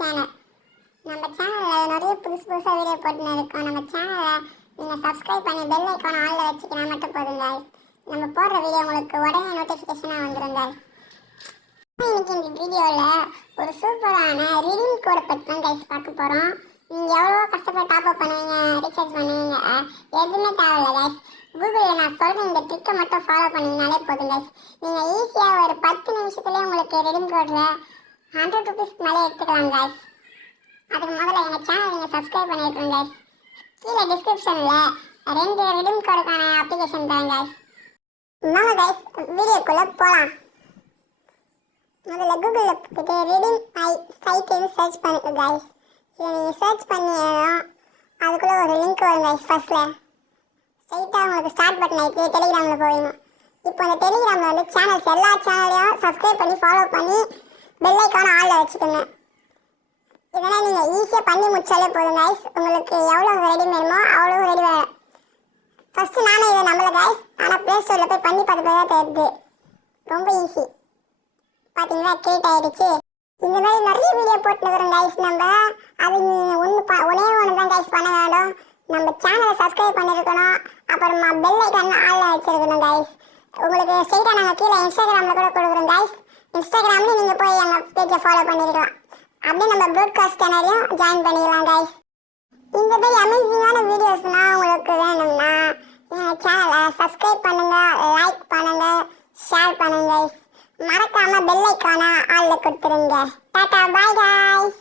Channel. நம்ம சேனலில் நிறைய புதுசாக வீடியோ போட்டுன்னு இருக்கோம். நம்ம சேனலை நீங்கள் சப்ஸ்கிரைப் பண்ணி பெல் ஐக்கான் ஆளில் வச்சுக்கினா மட்டும் போதுங்க. நம்ம போடுற வீடியோ உங்களுக்கு உடனே நோட்டிஃபிகேஷனாக வந்துடுங்க. இன்னைக்கு இந்த வீடியோவில் ஒரு சூப்பரான ரீடிங் கோடை பற்றி தான் கைஸ் பார்க்க போகிறோம். நீங்கள் எவ்வளோ கஷ்டப்பட்டு டாப்அப் பண்ணுவீங்க, ரீசார்ஜ் பண்ணுவீங்க, எதுவுமே தேவையில்லை கைஸ். கூகுளில் நான் சொல்கிற இந்த ட்ரிக்கை மட்டும் ஃபாலோ பண்ணிங்கனாலே போதும் கைஸ். நீங்கள் ஈஸியாக ஒரு 10 நிமிஷத்துலேயே உங்களுக்கு ரீடிங் கோடில் 100 ருபீஸ்க்கு மேலே எடுத்துக்கலாம் கைஸ். அதுக்கு முதல்ல எங்கள் சேனல் நீங்கள் சப்ஸ்கிரைப் பண்ணியிருக்கோங்க கைஸ். கீழே டிஸ்கிரிப்ஷனில் 2 ரீடிங் கோடுக்கான அப்ளிகேஷன் தரேன் கைஸ். வாங்க கைஸ் வீடியோக்குள்ளே போகலாம். முதல்ல கூகுளில் போய்ட்டு ரீடிங் ஐ சைட்டுன்னு சர்ச் பண்ணுங்க கைஸ். இதை நீங்கள் சர்ச் பண்ணிடணும். அதுக்குள்ளே ஒரு லிங்க் வரும் கைஸ். ஃபஸ்ட்டில் ஸ்ட்ரைட்டாக உங்களுக்கு ஸ்டார்ட் பட்டன் ஆகிட்டு டெலிகிராமில் போவீங்க. இப்போ இந்த டெலிகிராமில் வந்து சேனல்ஸ் எல்லா சேனலையும் சப்ஸ்கிரைப் பண்ணி ஃபாலோ பண்ணி பெல் ஐக்கான ஆளில் வச்சுக்கோங்க. இதெல்லாம் நீங்கள் ஈஸியாக பண்ணி முடிச்சாலே போதும் கைஸ். உங்களுக்கு எவ்வளோ ரெடி வேணுமோ அவ்வளோ ரெடி வேணும். ஃபஸ்ட்டு நானும் இதை நம்பலை கைஸ். ஆனால் ப்ளே ஸ்டோரில் போய் பண்ணி பார்த்து தான் தெரியுது. ரொம்ப ஈஸி. பார்த்தீங்களா, கிரியேட் ஆகிடுச்சு. இந்த மாதிரி நிறைய வீடியோ போட்டுக்கிறோம் கைஸ். நம்ம அது ஒரே ஒன்று தான் கைஸ் பண்ண வேணும். நம்ம சேனலை சப்ஸ்கிரைப் பண்ணியிருக்கணும். அப்புறமா பெல் ஐக்கான் ஆளில் வச்சுருக்கணும் கைஸ். உங்களுக்கு ஸ்ட்ரெயிட்டாக நாங்கள் கீழே இன்ஸ்டாகிராமில் கூட கொடுக்குறோம் கைஸ். இன்ஸ்டாகிராமில் நீங்கள் போய் எங்கள் பேஜை ஃபாலோ பண்ணிருக்கலாம். அப்படியே நம்ம ப்ராட்காஸ்ட் சேனலையும் ஜாயின் பண்ணிக்கலாம் கைஸ். இந்த மாதிரி அமேசிங்கான வீடியோஸ்னால் உங்களுக்கு வேணும்னா எங்கள் சேனலை சப்ஸ்கிரைப் பண்ணுங்கள், லைக் பண்ணுங்கள், ஷேர் பண்ணுங்க கைஸ். மறக்காமல் பெல் ஐக்கானை ஆளில் கொடுத்துருங்க. Tata bye guys.